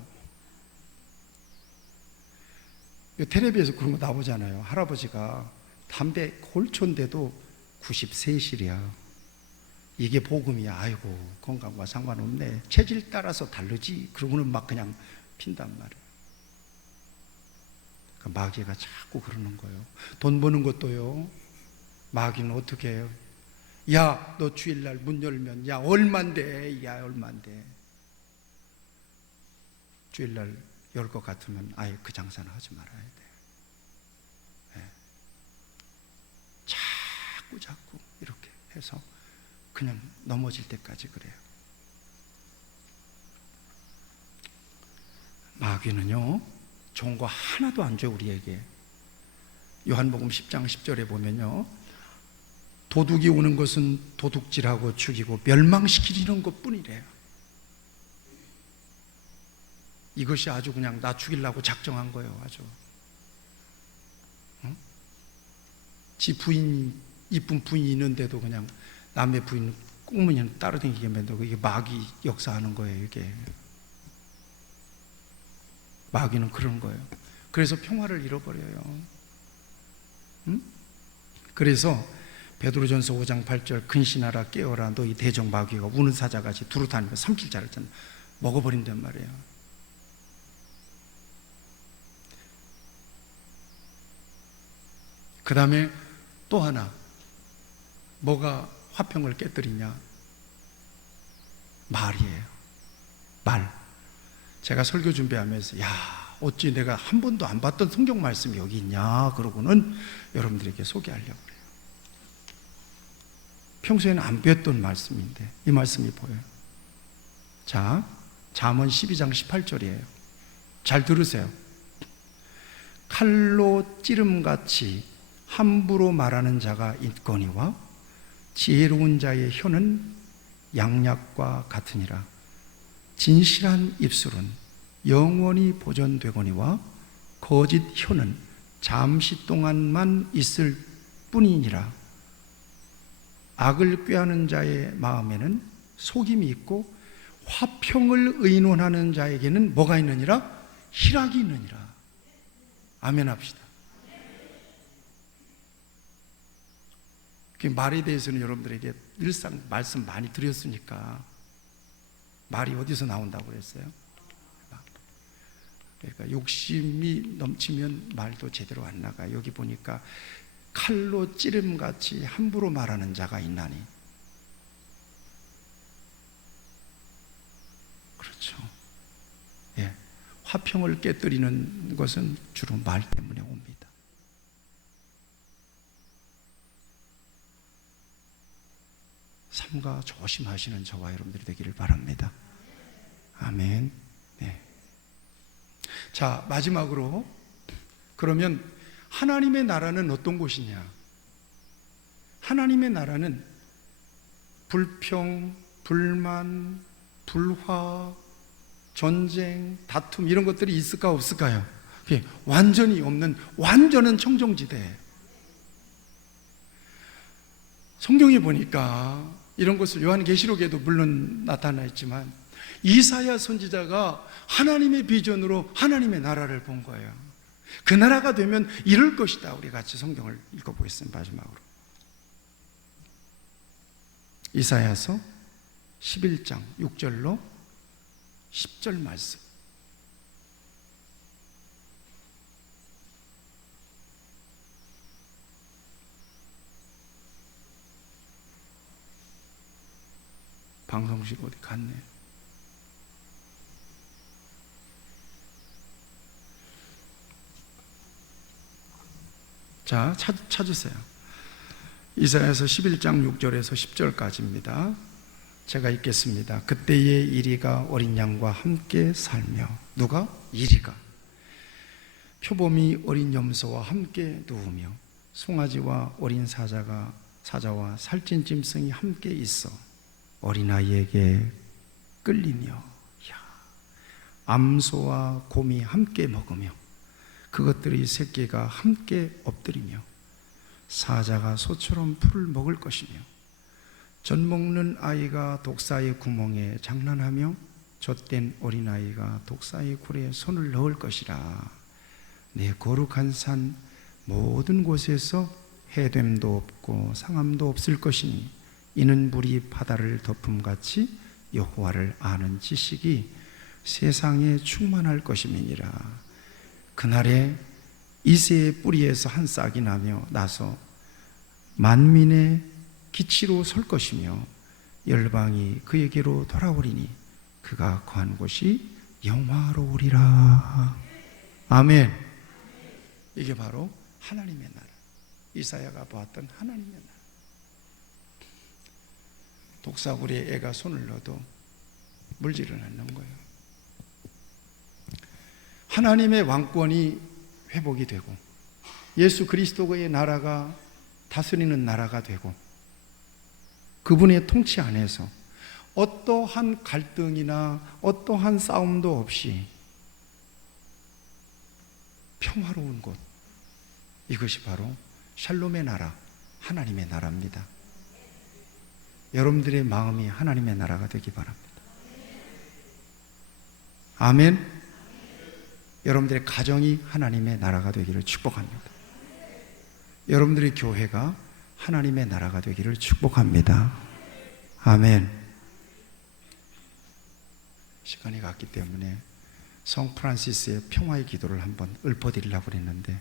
텔레비에서 그런 거 나오잖아요. 할아버지가 담배 콜초인데도 93실이야. 이게 복음이야. 아이고, 건강과 상관없네. 체질 따라서 다르지. 그러고는 막 그냥 핀단 말이에요. 마귀가 자꾸 그러는 거예요. 돈 버는 것도요, 마귀는 어떻게 해요? 야, 너 주일날 문 열면, 야, 얼만데? 야, 얼만데? 주일날 열 것 같으면 아예 그 장사는 하지 말아야 돼. 네. 자꾸 이렇게 해서 그냥 넘어질 때까지 그래요. 마귀는요, 좋은 거 하나도 안 줘요, 우리에게. 요한복음 10장 10절에 보면요, 도둑이 오는 것은 도둑질하고 죽이고 멸망시키려는 것뿐이래요. 이것이 아주 그냥 나 죽이려고 작정한 거예요. 아주. 응? 지 부인, 이쁜 부인이 있는데도 그냥 남의 부인 꽁무니는 따라다니게 만들고, 이게 마귀 역사하는 거예요. 이게 마귀는 그런 거예요. 그래서 평화를 잃어버려요. 응? 그래서 베드로전서 5장 8절, 근신하라 깨어라 너희 대적 마귀가 우는 사자같이 두루다니며 삼킬 자를 먹어버린단 말이에요. 그 다음에 또 하나, 뭐가 화평을 깨뜨리냐? 말이에요. 말. 제가 설교 준비하면서, 야, 어찌 내가 한 번도 안 봤던 성경 말씀이 여기 있냐? 그러고는 여러분들에게 소개하려고 그래요. 평소에는 안 배웠던 말씀인데 이 말씀이 보여요. 자, 잠언 12장 18절이에요. 잘 들으세요. 칼로 찌름같이 함부로 말하는 자가 있거니와 지혜로운 자의 혀는 양약과 같으니라. 진실한 입술은 영원히 보존되거니와 거짓 혀는 잠시 동안만 있을 뿐이니라. 악을 꾀하는 자의 마음에는 속임이 있고 화평을 의논하는 자에게는 뭐가 있느니라? 희락이 있느니라. 아멘 합시다. 말에 대해서는 여러분들에게 늘상 말씀 많이 드렸으니까, 말이 어디서 나온다고 그랬어요? 그러니까 욕심이 넘치면 말도 제대로 안 나가. 여기 보니까 칼로 찌름같이 함부로 말하는 자가 있나니. 그렇죠. 예, 화평을 깨뜨리는 것은 주로 말 때문에 옵니다. 삼가 조심하시는 저와 여러분들이 되기를 바랍니다. 아멘. 네. 자, 마지막으로, 그러면 하나님의 나라는 어떤 곳이냐? 하나님의 나라는 불평, 불만, 불화, 전쟁, 다툼 이런 것들이 있을까 없을까요? 완전히 없는 완전한 청정지대예요. 성경에 보니까 이런 것을 요한계시록에도 물론 나타나 있지만, 이사야 선지자가 하나님의 비전으로 하나님의 나라를 본 거예요. 그 나라가 되면 이럴 것이다. 우리 같이 성경을 읽어보겠습니다. 마지막으로 이사야서 11장 6절로 10절 말씀. 방송식 어디 갔네. 자, 찾으세요. 이사야서 11장 6절에서 10절까지입니다. 제가 읽겠습니다. 그때의 이리가 어린 양과 함께 살며. 누가? 이리가. 표범이 어린 염소와 함께 누우며 송아지와 어린 사자가 사자와 살찐 짐승이 함께 있어 어린아이에게 끌리며, 암소와 곰이 함께 먹으며 그것들의 새끼가 함께 엎드리며, 사자가 소처럼 풀을 먹을 것이며, 젖 먹는 아이가 독사의 구멍에 장난하며 젖된 어린아이가 독사의 굴에 손을 넣을 것이라. 내 거룩한 산 모든 곳에서 해됨도 없고 상함도 없을 것이니 이는 물이 바다를 덮음같이 여호와를 아는 지식이 세상에 충만할 것임이니라. 그날에 이새의 뿌리에서 한 싹이 나서 만민의 기치로 설 것이며 열방이 그에게로 돌아오리니 그가 거한 곳이 영화로우리라. 아멘. 이게 바로 하나님의 나라, 이사야가 보았던 하나님의 나라. 독사구리에 애가 손을 넣어도 물지를 않는 거예요. 하나님의 왕권이 회복이 되고 예수 그리스도의 나라가 다스리는 나라가 되고 그분의 통치 안에서 어떠한 갈등이나 어떠한 싸움도 없이 평화로운 곳, 이것이 바로 샬롬의 나라, 하나님의 나라입니다. 여러분들의 마음이 하나님의 나라가 되기 바랍니다. 아멘. 여러분들의 가정이 하나님의 나라가 되기를 축복합니다. 여러분들의 교회가 하나님의 나라가 되기를 축복합니다. 아멘. 시간이 갔기 때문에 성 프란시스의 평화의 기도를 한번 읊어드리려고 했는데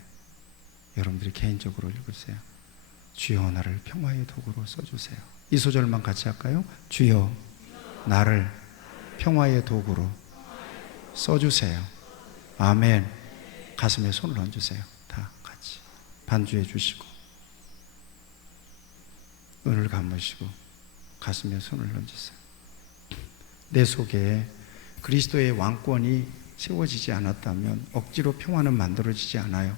여러분들이 개인적으로 읽으세요. 주여 나를 평화의 도구로 써주세요. 이 소절만 같이 할까요? 주여 나를 평화의 도구로 써주세요. 아멘. 가슴에 손을 얹으세요. 다 같이 반주해 주시고 눈을 감으시고 가슴에 손을 얹으세요. 내 속에 그리스도의 왕권이 세워지지 않았다면 억지로 평화는 만들어지지 않아요.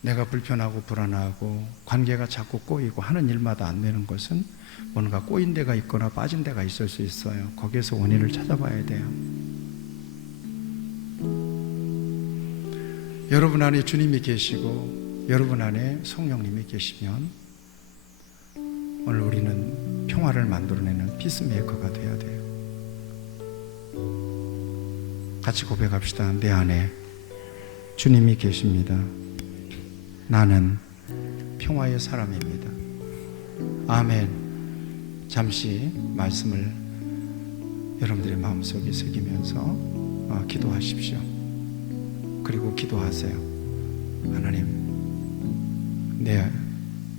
내가 불편하고 불안하고 관계가 자꾸 꼬이고 하는 일마다 안 되는 것은 뭔가 꼬인 데가 있거나 빠진 데가 있을 수 있어요. 거기에서 원인을 찾아봐야 돼요. 여러분 안에 주님이 계시고 여러분 안에 성령님이 계시면 오늘 우리는 평화를 만들어내는 피스메이커가 되어야 돼요. 같이 고백합시다. 내 안에 주님이 계십니다. 나는 평화의 사람입니다. 아멘. 잠시 말씀을 여러분들의 마음속에 새기면서 기도하십시오. 그리고 기도하세요. 하나님, 내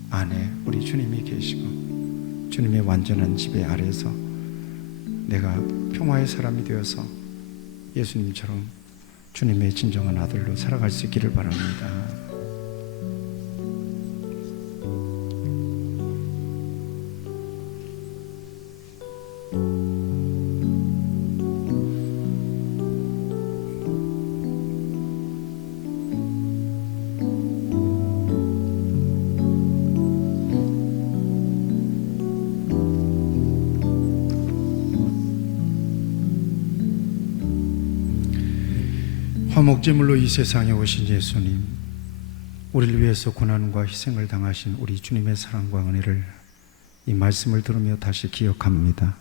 안에 우리 주님이 계시고 주님의 완전한 지배 아래에서 내가 평화의 사람이 되어서 예수님처럼 주님의 진정한 아들로 살아갈 수 있기를 바랍니다. 화목제물로 이 세상에 오신 예수님, 우리를 위해서 고난과 희생을 당하신 우리 주님의 사랑과 은혜를 이 말씀을 들으며 다시 기억합니다.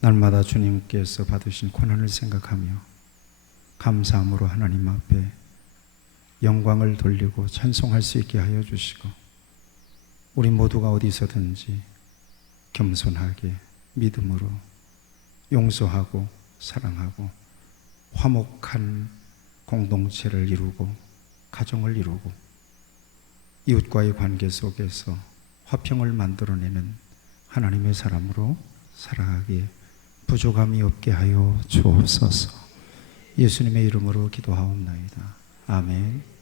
날마다 주님께서 받으신 고난을 생각하며 감사함으로 하나님 앞에 영광을 돌리고 찬송할 수 있게 하여 주시고, 우리 모두가 어디서든지 겸손하게 믿음으로 용서하고 사랑하고 화목한 공동체를 이루고 가정을 이루고 이웃과의 관계 속에서 화평을 만들어내는 하나님의 사람으로 살아가기에 부족함이 없게 하여 주옵소서. 예수님의 이름으로 기도하옵나이다. 아멘.